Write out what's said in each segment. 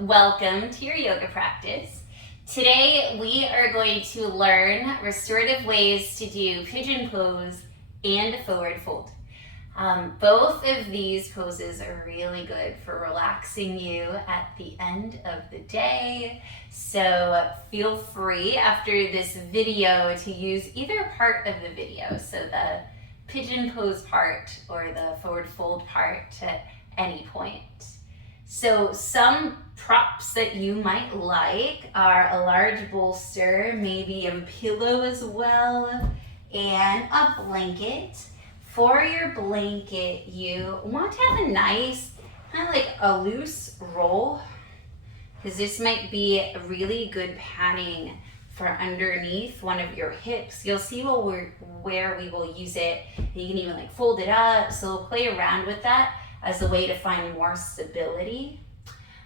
welcome to your yoga practice. Today we are going to learn restorative ways to do pigeon pose and forward fold. Both of these poses are really good for relaxing you at the end of the day. So feel free after this video to use either part of the video, so the pigeon pose part or the forward fold part at any point. So some props that you might like are a large bolster, maybe a pillow as well, and a blanket. For your blanket, you want to have a nice, kind of like a loose roll, because this might be a really good padding for underneath one of your hips. You'll see where we will use it. You can even like fold it up, so we'll play around with that as a way to find more stability.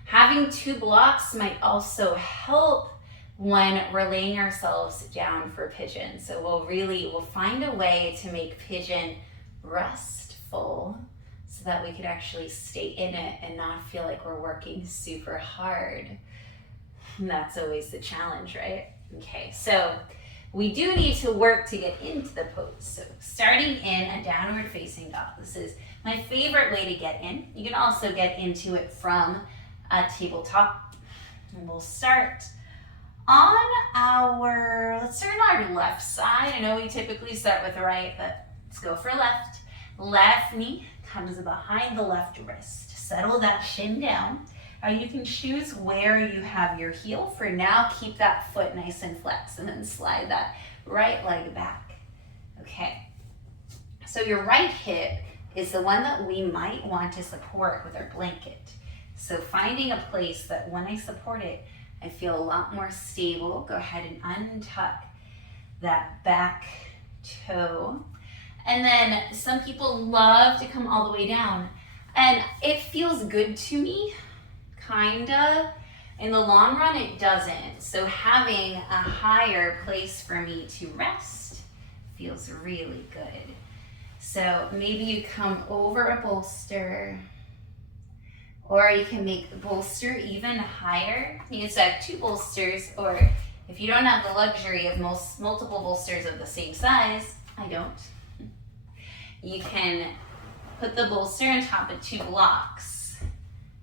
Having two blocks might also help when we're laying ourselves down for pigeon. So we'll find a way to make pigeon restful so that we could actually stay in it and not feel like we're working super hard. And that's always the challenge, right? Okay, so we do need to work to get into the pose. So starting in a downward facing dog. This is my favorite way to get in. You can also get into it from a tabletop. And we'll start on let's start on our left side. I know we typically start with the right, but let's go for left. Left knee comes behind the left wrist. Settle that shin down. You can choose where you have your heel. For now, keep that foot nice and flexed and then slide that right leg back. Okay, so your right hip is the one that we might want to support with our blanket. So finding a place that when I support it, I feel a lot more stable. Go ahead and untuck that back toe. And then some people love to come all the way down. And it feels good to me, kinda. In the long run, it doesn't. So having a higher place for me to rest feels really good. So maybe you come over a bolster, or you can make the bolster even higher. You can have two bolsters, or if you don't have the luxury of multiple bolsters of the same size, I don't, you can put the bolster on top of two blocks,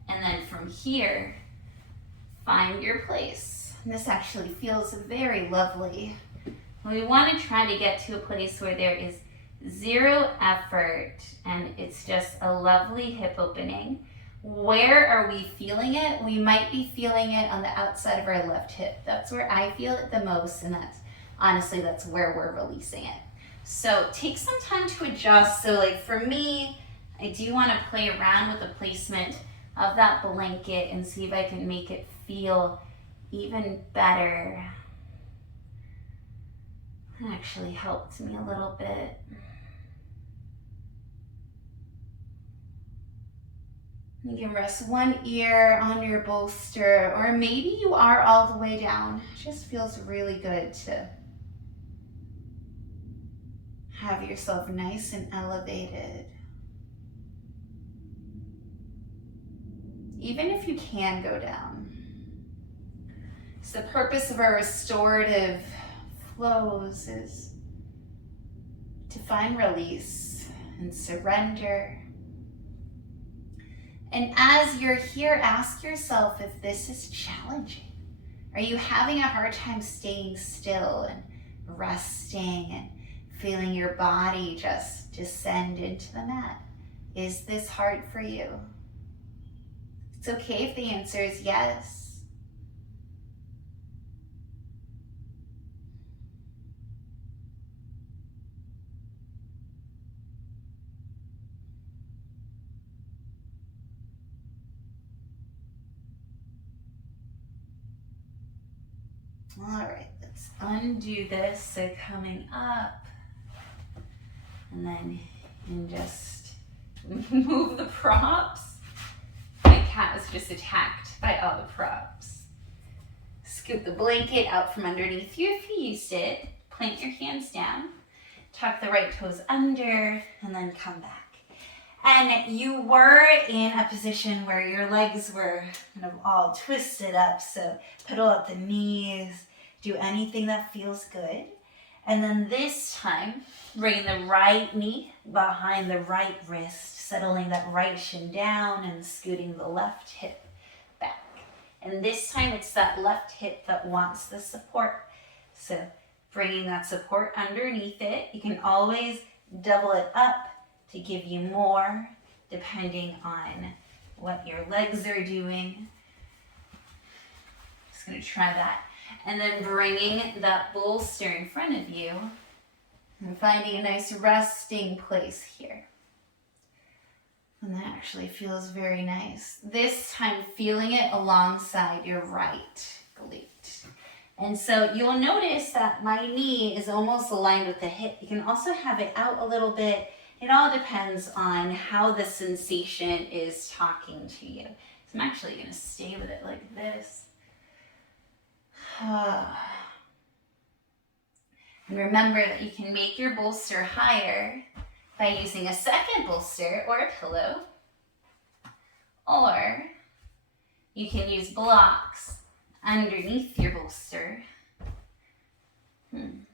and then from here, find your place. And this actually feels very lovely. We want to try to get to a place where there is zero effort and it's just a lovely hip opening. Where are we feeling it? We might be feeling it on the outside of our left hip. That's where I feel it the most, and that's where we're releasing it. So take some time to adjust. So like for me, I do want to play around with the placement of that blanket and see if I can make it feel even better. It actually helped me a little bit. You can rest one ear on your bolster, or maybe you are all the way down. It just feels really good to have yourself nice and elevated. Even if you can go down. So the purpose of our restorative flows is to find release and surrender. And as you're here, ask yourself if this is challenging. Are you having a hard time staying still and resting and feeling your body just descend into the mat? Is this hard for you? It's okay if the answer is yes. All right, let's undo this. So coming up, and then you can just move the props. My cat was just attacked by all the props. Scoop the blanket out from underneath you if you used it. Plant your hands down. Tuck the right toes under, and then come back. and you were in a position where your legs were kind of all twisted up, so pedal at the knees, do anything that feels good. And then this time, bring the right knee behind the right wrist, settling that right shin down and scooting the left hip back. And this time it's that left hip that wants the support. So bringing that support underneath it. You can always double it up to give you more, depending on what your legs are doing. Just gonna try that. And then bringing that bolster in front of you and finding a nice resting place here. And that actually feels very nice. This time feeling it alongside your right glute. And so you'll notice that my knee is almost aligned with the hip. You can also have it out a little bit. It all depends on how the sensation is talking to you. So I'm actually gonna stay with it like this. And remember that you can make your bolster higher by using a second bolster or a pillow, or you can use blocks underneath your bolster.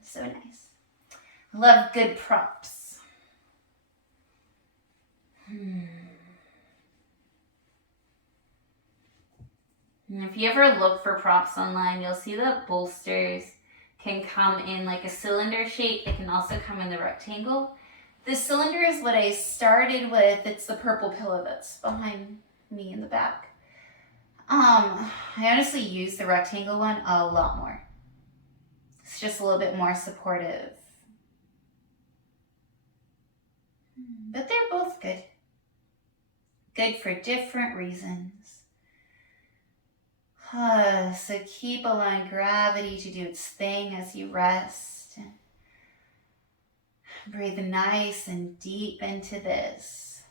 So nice. Love good props. And if you ever look for props online, you'll see that bolsters can come in like a cylinder shape. They can also come in the rectangle. The cylinder is what I started with. It's the purple pillow that's behind me in the back. I honestly use the rectangle one a lot more. It's just a little bit more supportive. But they're both good. Good for different reasons. So keep allowing gravity to do its thing as you rest. Breathe nice and deep into this.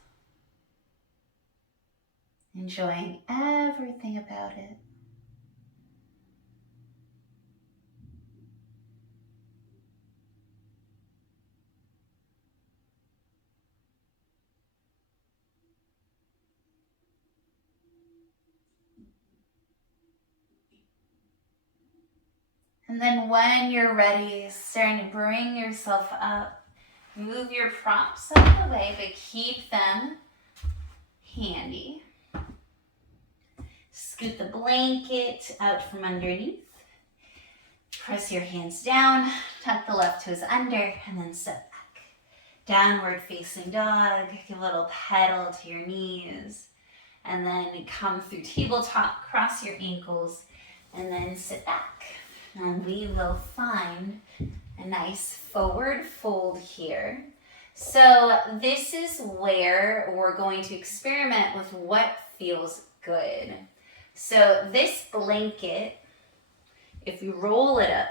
Enjoying everything about it. And then when you're ready, starting to bring yourself up. Move your props out of the way, but keep them handy. Scoot the blanket out from underneath. Press your hands down, tuck the left toes under, and then step back. Downward facing dog, give a little pedal to your knees, and then come through tabletop, cross your ankles, and then sit back. And we will find a nice forward fold here. So this is where we're going to experiment with what feels good. So this blanket, if we roll it up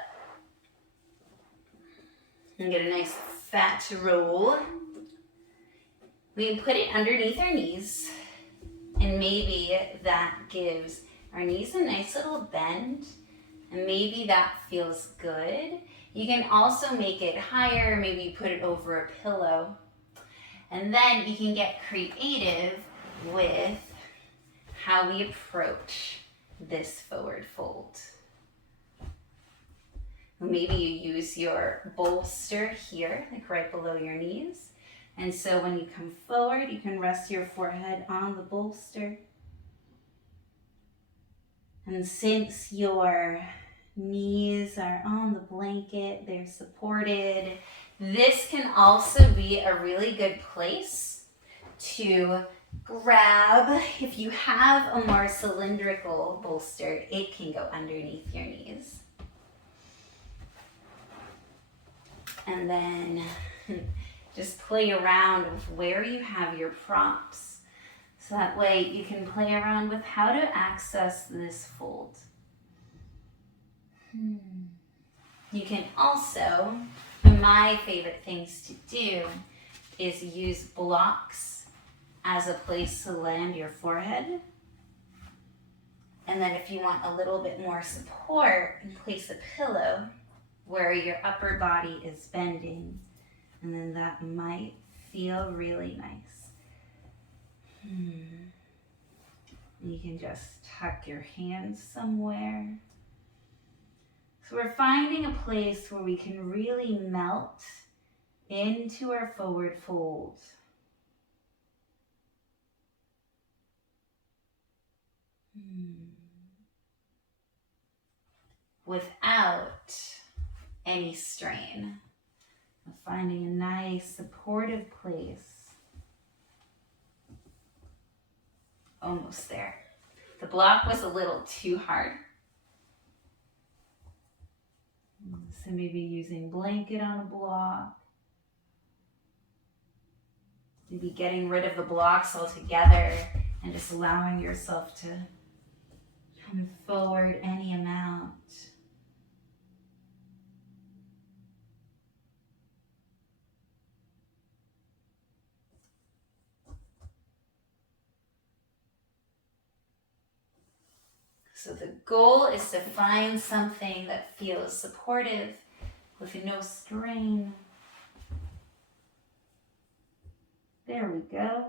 and get a nice fat roll, we can put it underneath our knees, and maybe that gives our knees a nice little bend, and maybe that feels good. You can also make it higher, maybe put it over a pillow. And then you can get creative with how we approach this forward fold. Maybe you use your bolster here, like right below your knees. And so when you come forward, you can rest your forehead on the bolster. And since your knees are on the blanket, they're supported. This can also be a really good place to grab. If you have a more cylindrical bolster, it can go underneath your knees. And then just play around with where you have your props. So that way you can play around with how to access this fold. You can also, my favorite things to do is use blocks as a place to land your forehead. And then if you want a little bit more support, place a pillow where your upper body is bending. And then that might feel really nice. You can just tuck your hands somewhere. So we're finding a place where we can really melt into our forward fold. Without any strain. Finding a nice supportive place. Almost there. The block was a little too hard. So maybe using blanket on a block. Maybe getting rid of the blocks altogether and just allowing yourself to come forward any amount. So the goal is to find something that feels supportive with no strain. There we go.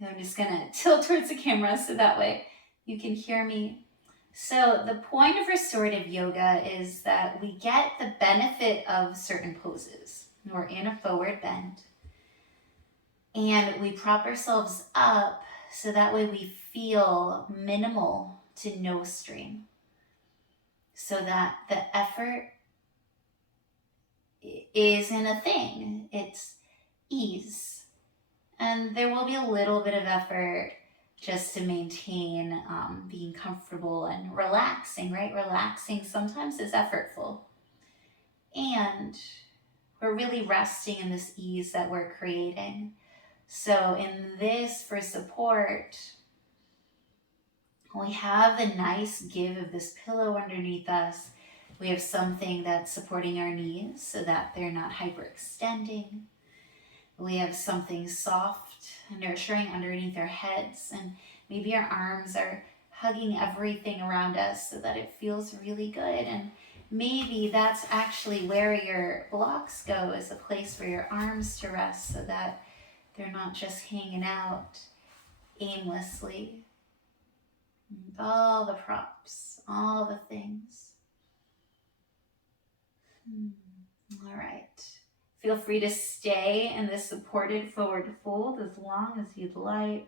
I'm just gonna tilt towards the camera so that way you can hear me. So the point of restorative yoga is that we get the benefit of certain poses. We're in a forward bend and we prop ourselves up so that way we feel minimal to no strain. So that the effort isn't a thing, it's ease. And there will be a little bit of effort just to maintain being comfortable and relaxing, right? Relaxing sometimes is effortful. And we're really resting in this ease that we're creating. So in this, for support, we have the nice give of this pillow underneath us. We have something that's supporting our knees so that they're not hyperextending. We have something soft and nurturing underneath our heads, and maybe our arms are hugging everything around us so that it feels really good. And maybe that's actually where your blocks go, is a place for your arms to rest so that they're not just hanging out aimlessly. All the props, all the things. All right. Feel free to stay in this supported forward fold as long as you'd like.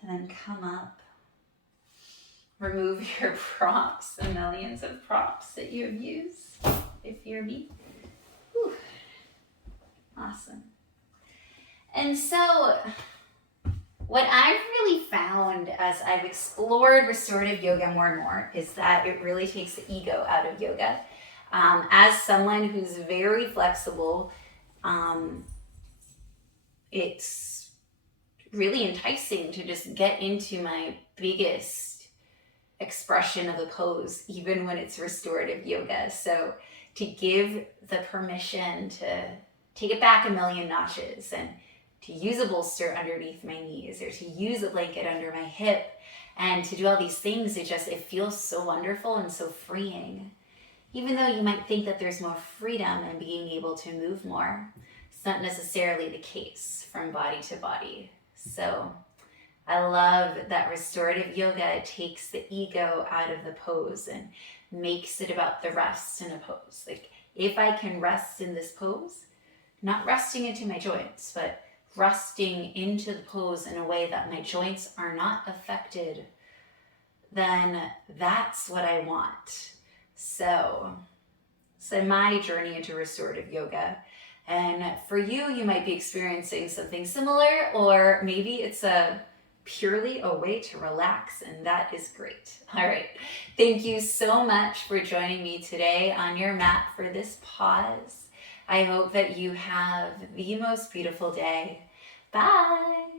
And then come up. Remove your props, the millions of props that you have used, if you're me. Whew. Awesome. And so, what I've really found as I've explored restorative yoga more and more is that it really takes the ego out of yoga. As someone who's very flexible, it's really enticing to just get into my biggest expression of the pose, even when it's restorative yoga. So to give the permission to take it back a million notches and to use a bolster underneath my knees or to use a blanket under my hip and to do all these things, it feels so wonderful and so freeing. Even though you might think that there's more freedom in being able to move more, it's not necessarily the case from body to body. So I love that restorative yoga takes the ego out of the pose and makes it about the rest in a pose. Like, if I can rest in this pose, not resting into my joints, but resting into the pose in a way that my joints are not affected, then that's what I want. So my journey into restorative yoga. And for you, you might be experiencing something similar, or maybe it's purely a way to relax, and that is great. All right. Thank you so much for joining me today on your mat for this pause. I hope that you have the most beautiful day. Bye.